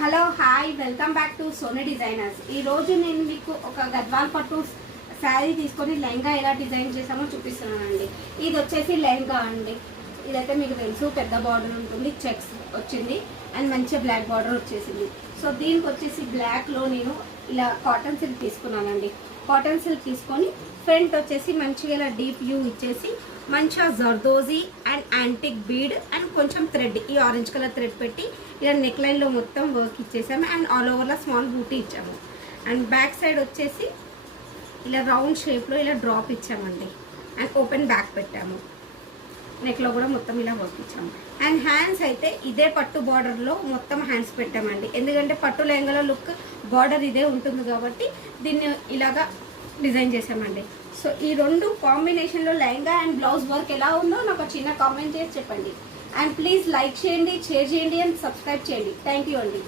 Hello hi welcome back to Sony designers. ఈరోజు నేను మీకు ఒక గద్వాల్ పట్టు శారీ తీసుకొని లెహంగా ఎలా డిజైన్ చేసామో చూపిస్తున్నానండి. ఇది వచ్చేసి లెహంగా అండి. ఇదైతే మీకు తెలుసు, పెద్ద బార్డర్ ఉంటుంది, చెక్స్ వచ్చింది అండ్ మంచి బ్లాక్ బార్డర్ వచ్చేసింది. సో దీనికి వచ్చేసి బ్లాక్లో నేను ఇలా కాటన్ సిల్క్ తీసుకున్నానండి. కాటన్ సిల్క్ తీసుకొని ఫ్రంట్ వచ్చేసి మంచిగా ఇలా డీప్ యూ ఇచ్చేసి మంచిగా zardozi and antique bead and కొంచెం థ్రెడ్, ఈ ఆరెంజ్ కలర్ థ్రెడ్ పెట్టి ఇలా నెక్ లైన్లో మొత్తం వర్క్ ఇచ్చేసాము అండ్ ఆల్ ఓవర్లో స్మాల్ బూటీ ఇచ్చాము. అండ్ బ్యాక్ సైడ్ వచ్చేసి ఇలా రౌండ్ షేప్లో ఇలా డ్రాప్ ఇచ్చామండి అండ్ ఓపెన్ బ్యాక్ పెట్టాము. నెక్లో కూడా మొత్తం ఇలా వర్క్ ఇచ్చాము. అండ్ హ్యాండ్స్ అయితే ఇదే పట్టు బార్డర్లో మొత్తం హ్యాండ్స్ పెట్టామండి. ఎందుకంటే పట్టు లెహంగాలో లుక్ బార్డర్ ఇదే ఉంటుంది కాబట్టి దీన్ని ఇలాగా డిజైన్ చేసామండి. సో ఈ రెండు కాంబినేషన్లో లెహంగా అండ్ బ్లౌజ్ వర్క్ ఎలా ఉందో నాకు చిన్న కామెంట్ చేసి చెప్పండి. అండ్ ప్లీజ్ లైక్ చేయండి, షేర్ చేయండి అండ్ సబ్స్క్రైబ్ చేయండి. థ్యాంక్ యూ అండి.